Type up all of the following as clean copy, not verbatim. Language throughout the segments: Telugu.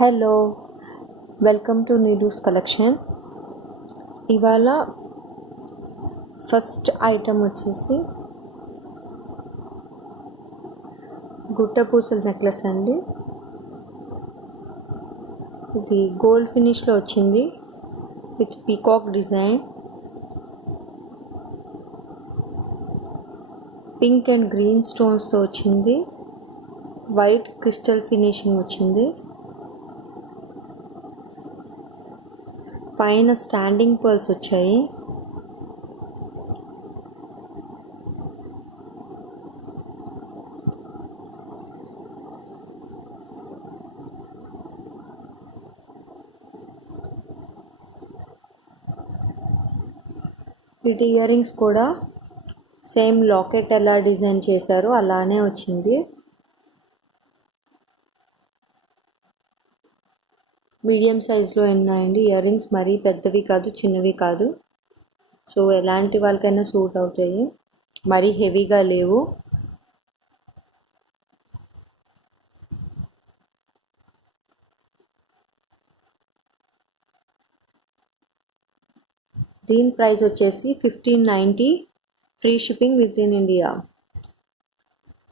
Hello, welcome to Neeru's collection. ఇవాళ ఫస్ట్ ఐటమ్ వచ్చేసి గుట్ట పూసల నెక్లెస్ అండి. ఇది గోల్డ్ ఫినిష్లో వచ్చింది with peacock design. Pink and green స్టోన్స్తో వచ్చింది. వైట్ క్రిస్టల్ ఫినిషింగ్ వచ్చింది. పైన స్టాండింగ్ పర్ల్స్ వచ్చాయి. వీటి ఇయర్ రింగ్స్ కూడా సేమ్ లాకెట్ ఎలా డిజైన్ చేశారో అలానే వచ్చింది. మీడియం సైజులో ఉన్నాయండి ఇయర్ రింగ్స్. మరీ పెద్దవి కాదు, చిన్నవి కాదు. సో ఎలాంటి వాళ్ళకైనా సూట్ అవుతాయి. మరీ హెవీగా లేవు. దీని ప్రైస్ వచ్చేసి 1590, free shipping within India.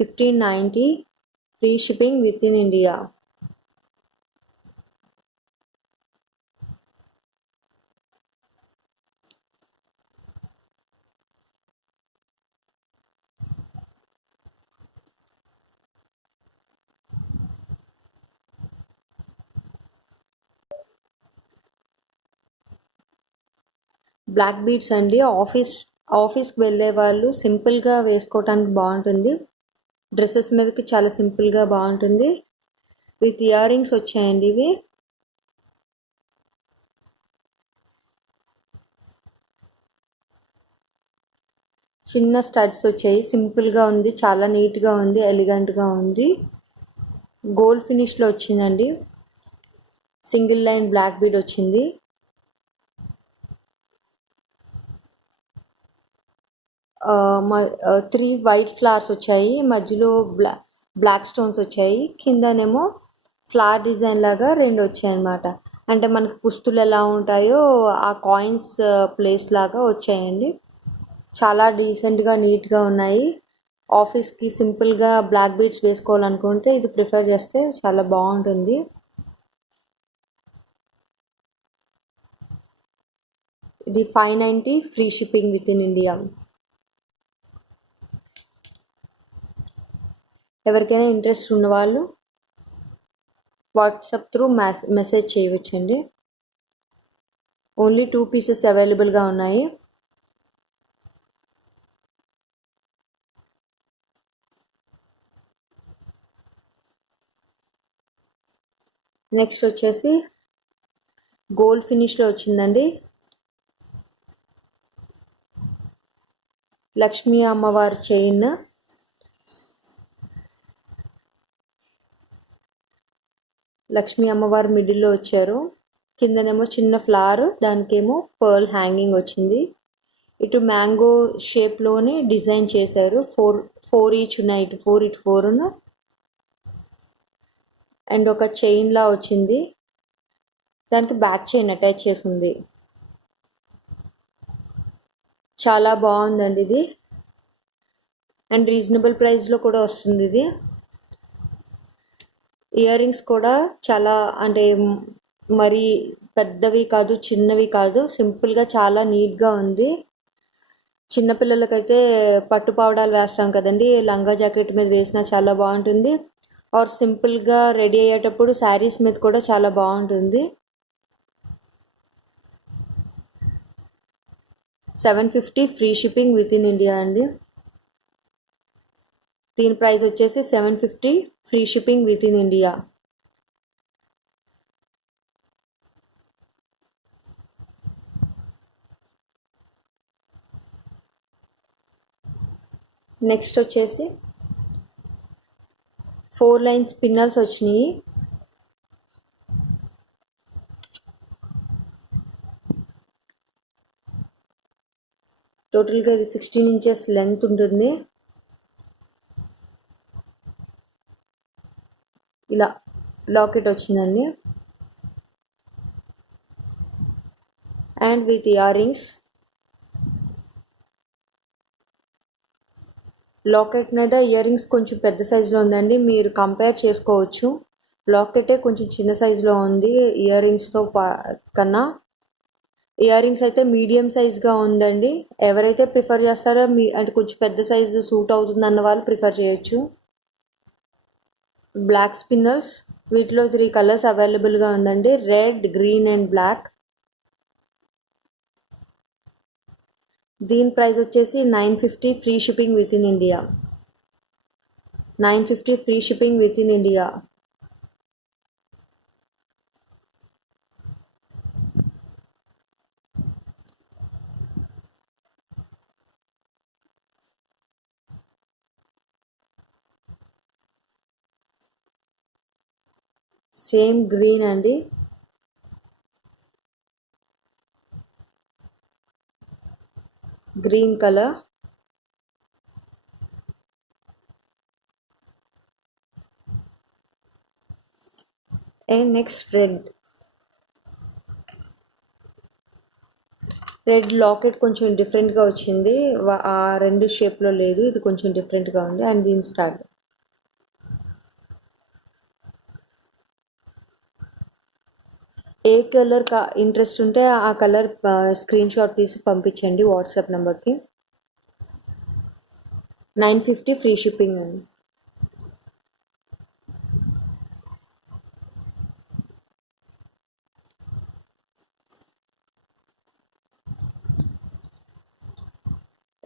1590 free shipping within India. Black beads అండి. ఆఫీస్కి వెళ్ళే వాళ్ళు సింపుల్గా వేసుకోవటానికి బాగుంటుంది. డ్రెస్సెస్ మీదకి చాలా సింపుల్గా బాగుంటుంది. విత్ ఇయర్ రింగ్స్ వచ్చాయండి ఇవి. చిన్న స్టడ్స్ వచ్చాయి. సింపుల్గా ఉంది, చాలా నీట్గా ఉంది, ఎలిగెంట్గా ఉంది. గోల్డ్ ఫినిష్లో వచ్చిందండి. సింగిల్ లైన్ బ్లాక్ బీడ్ వచ్చింది. త్రీ వైట్ ఫ్లవర్స్ వచ్చాయి. మధ్యలో బ్లాక్ స్టోన్స్ వచ్చాయి. కిందనేమో ఫ్లవర్ డిజైన్ లాగా రెండు వచ్చాయి అన్నమాట. అంటే మనకు పుస్తులు ఎలా ఉంటాయో ఆ కాయిన్స్ ప్లేస్ లాగా వచ్చాయండి. చాలా డీసెంట్గా, నీట్గా ఉన్నాయి. ఆఫీస్కి సింపుల్గా బ్లాక్ బీడ్స్ వేసుకోవాలనుకుంటే ఇది ప్రిఫర్ చేస్తే చాలా బాగుంటుంది. ఇది 590 free shipping within India. ఎవరికైనా ఇంట్రెస్ట్ ఉన్నవాళ్ళు వాట్సాప్ త్రూ మెసేజ్ చేయవచ్చండి. ఓన్లీ 2 పీసెస్ అవైలబుల్గా ఉన్నాయి. నెక్స్ట్ వచ్చేసి గోల్డ్ ఫినిష్లో వచ్చిందండి. లక్ష్మీ అమ్మవారి చైన్. లక్ష్మీ అమ్మవారు మిడిల్లో వచ్చారు. కిందనేమో చిన్న ఫ్లవర్, దానికేమో పర్ల్ హ్యాంగింగ్ వచ్చింది. ఇటు మ్యాంగో షేప్లోనే డిజైన్ చేశారు. ఫోర్ ఈచ్ ఉన్నాయి. ఇటు 4 ఇటు 4. అండ్ ఒక చైన్లా వచ్చింది. దానికి బ్యాక్ చైన్ అటాచ్ చేసి ఉంది. చాలా బాగుందండి ఇది. అండ్ రీజనబుల్ ప్రైస్లో కూడా వస్తుంది ఇది. ఇయర్ రింగ్స్ కూడా చాలా, అంటే మరీ పెద్దవి కాదు, చిన్నవి కాదు, సింపుల్గా చాలా నీట్గా ఉంది. చిన్నపిల్లలకైతే పట్టు పావడాలు వేస్తాం కదండి, లంగా జాకెట్ మీద వేసినా చాలా బాగుంటుంది. ఆర్ సింపుల్గా రెడీ అయ్యేటప్పుడు శారీస్ మీద కూడా చాలా బాగుంటుంది. 750 free shipping within India అండి. దీని ప్రైస్ వచ్చేసి 750 free shipping within India. Next వచ్చేసి 4 లైన్స్ పిన్నల్స్ వచ్చినాయి. టోటల్గా ఇది 16 ఇంచెస్ లెంత్ ఉంటుంది. ఇలా లాకెట్ వచ్చిందండి. And with ear rings. Locket మీద ఇయర్ రింగ్స్ కొంచెం పెద్ద సైజులో ఉందండి, మీరు కంపేర్ చేసుకోవచ్చు. లాకెటే కొంచెం చిన్న సైజులో ఉంది ఇయర్ రింగ్స్తో కన్నా. ఇయర్ రింగ్స్ అయితే మీడియం సైజ్గా ఉందండి. ఎవరైతే ప్రిఫర్ చేస్తారో అంటే కొంచెం పెద్ద సైజు సూట్ అవుతుంది అన్న వాళ్ళు ప్రిఫర్ చేయొచ్చు. బ్లాక్ స్పిన్నర్స్, వీటిలో 3 కలర్స్ అవైలబుల్గా ఉందండి, రెడ్, గ్రీన్ అండ్ బ్లాక్. దీని ప్రైస్ వచ్చేసి 950 free shipping within India. 950 free shipping within India. Same green అండి. Green colour. And next red locket కొంచెం డిఫరెంట్గా వచ్చింది, ఆ రెండు షేప్లో లేదు, ఇది కొంచెం డిఫరెంట్గా ఉంది. అండ్ దీని స్టార్ట్ ఏ కలర్ ఇంట్రెస్ట్ ఉంటే ఆ కలర్ స్క్రీన్ షాట్ తీసి పంపించండి వాట్సాప్ నెంబర్కి. 950 ఫ్రీ షిప్పింగ్ అండి.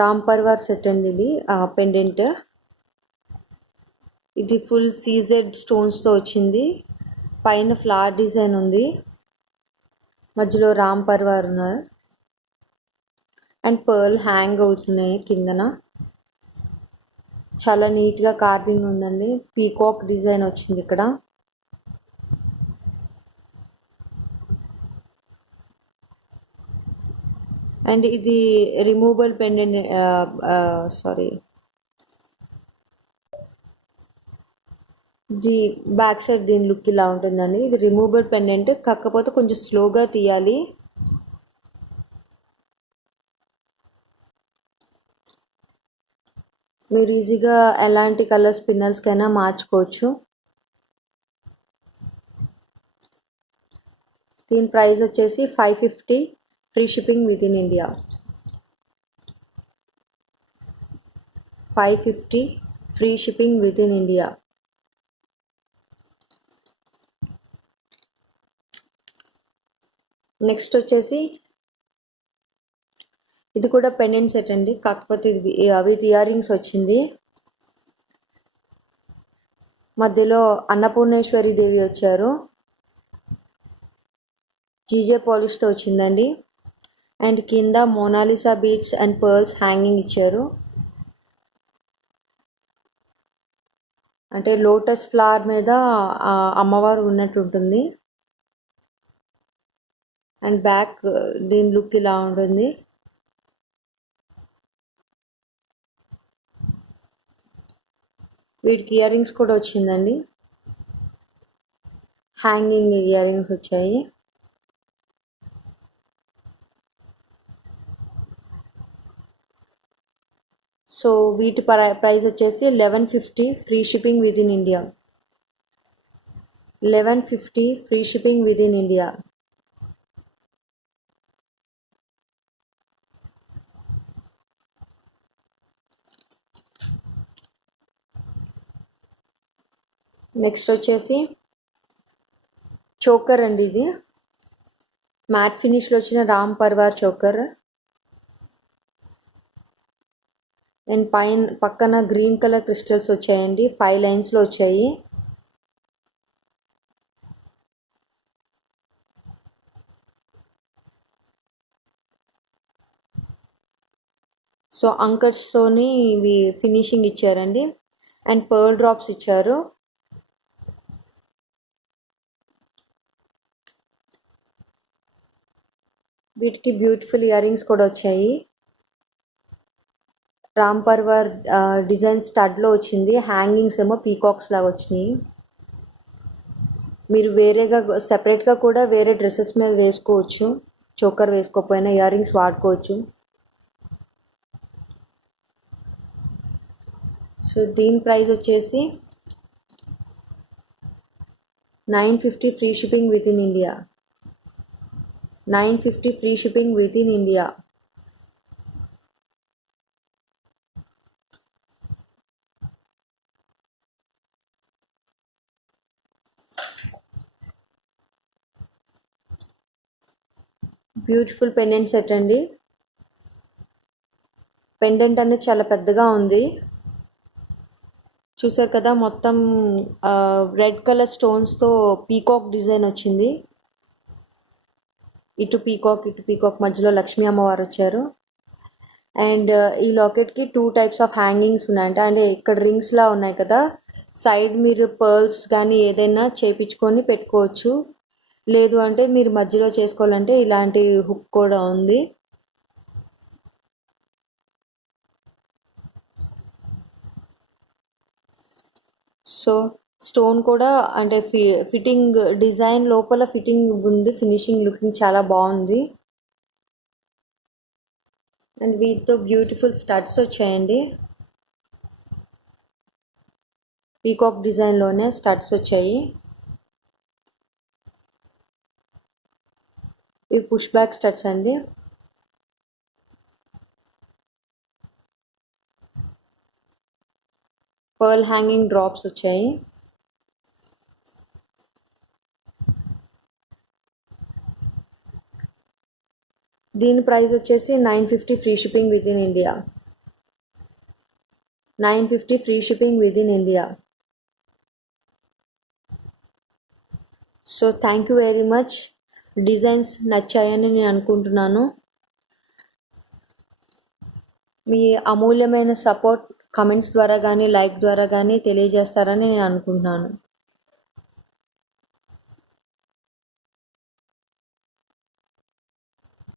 రామ్ పర్వార్ సెట్ అండి, ఇది పెండెంట్. ఇది ఫుల్ సీజెడ్ స్టోన్స్తో వచ్చింది, పైన ఫ్లవర్ డిజైన్ ఉంది, మధ్యలో రామ్ పర్వార్ ఉన్నారు అండ్ పర్ల్ హ్యాంగ్ అవుతున్నాయి కిందన. చాలా నీట్గా కార్వింగ్ ఉందండి, పీకాక్ డిజైన్ వచ్చింది ఇక్కడ. అండ్ ఇది రిమూవబుల్ పెండెంట్, సారీ, ఇది బ్యాక్ సైడ్ దీని లుక్ ఇలా ఉంటుందండి. ఇది రిమూవబుల్ పెండెంట్, కాకపోతే కొంచెం స్లోగా తీయాలి. మీరు ఈజీగా ఎలాంటి కలర్ స్పిన్నర్స్కైనా మార్చుకోవచ్చు. దీని ప్రైస్ వచ్చేసి 550 free shipping within India. 550 free shipping within India. Next వచ్చేసి ఇది కూడా పెండెంట్ సెట్ అండి, కాకపోతే ఇది విత్ ఇయర్ రింగ్స్ వచ్చింది. మధ్యలో అన్నపూర్ణేశ్వరి దేవి వచ్చారు, జీజే పాలిష్తో వచ్చిందండి. అండ్ కింద Mona Lisa beads and pearls hanging ఇచ్చారు, అంటే లోటస్ ఫ్లవర్ మీద అమ్మవారు ఉన్నట్టు ఉంటుంది. అండ్ బ్యాక్ దీని లుక్ ఇలా ఉంటుంది. వీటికి ఇయర్ రింగ్స్ కూడా వచ్చిందండి, హ్యాంగింగ్ ఇయర్ రింగ్స్ వచ్చాయి. సో వీటి ప్రైస్ వచ్చేసి 1150 free shipping within India. 1150 free shipping within India. Next వచ్చేసి చోకర్ అండి, ఇది మ్యాట్ ఫినిష్లో వచ్చిన రామ్ పర్వార్ చోకర్. అండ్ పక్కన గ్రీన్ కలర్ క్రిస్టల్స్ వచ్చాయండి, 5 లైన్స్లో వచ్చాయి. సో అంకర్స్తోని ఇవి ఫినిషింగ్ ఇచ్చారండి. అండ్ పర్ల్ డ్రాప్స్ ఇచ్చారు. వీటికి బ్యూటిఫుల్ ఇయర్ రింగ్స్ కూడా వచ్చాయి. రామ్ పర్వార్ డిజైన్ స్టడ్లో వచ్చింది, హ్యాంగింగ్స్ ఏమో పీకాక్స్ లాగా వచ్చినాయి. మీరు వేరేగా సెపరేట్గా కూడా వేరే డ్రెస్సెస్ మీద వేసుకోవచ్చు. చోకర్ వేసుకోకపోయినా ఇయర్ రింగ్స్ వాడుకోవచ్చు. సో దీని ప్రైస్ వచ్చేసి 950 free shipping within India. 950 free shipping within India. Beautiful pendant set అండి. పెండెంట్ అనేది చాలా పెద్దగా ఉంది. చూసారు కదా, మొత్తం రెడ్ కలర్ స్టోన్స్తో పీకాక్ డిజైన్ వచ్చింది. ఇటు పీకాక్ మధ్యలో లక్ష్మీ అమ్మవారు వచ్చారు. అండ్ ఈ లాకెట్కి 2 టైప్స్ ఆఫ్ హ్యాంగింగ్స్ ఉన్నాయంట. అంటే ఇక్కడ రింగ్స్లా ఉన్నాయి కదా, సైడ్ మీరు పర్ల్స్ కానీ ఏదైనా చేపించుకొని పెట్టుకోవచ్చు. లేదు అంటే మీరు మధ్యలో చేసుకోవాలంటే ఇలాంటి హుక్ కూడా ఉంది. సో స్టోన్ కూడా అంటే ఫిట్టింగ్ డిజైన్ లోపల ఫిట్టింగ్ ఉంది. ఫినిషింగ్ లుకింగ్ చాలా బాగుంది. అండ్ వీటితో బ్యూటిఫుల్ స్టడ్స్ వచ్చాయండి. పీకాక్ డిజైన్లోనే స్టడ్స్ వచ్చాయి. ఇవి పుష్ బ్యాక్ స్టడ్స్ అండి. పర్ల్ హ్యాంగింగ్ డ్రాప్స్ వచ్చాయి. దీని ప్రైస్ వచ్చేసి 950 free shipping within India. 950 free shipping within India. So thank you very much. Designs నచ్చాయని నేను అనుకుంటున్నాను. మీ అమూల్యమైన సపోర్ట్ కమెంట్స్ ద్వారా కానీ లైక్ ద్వారా కానీ తెలియజేస్తారని నేను అనుకుంటున్నాను.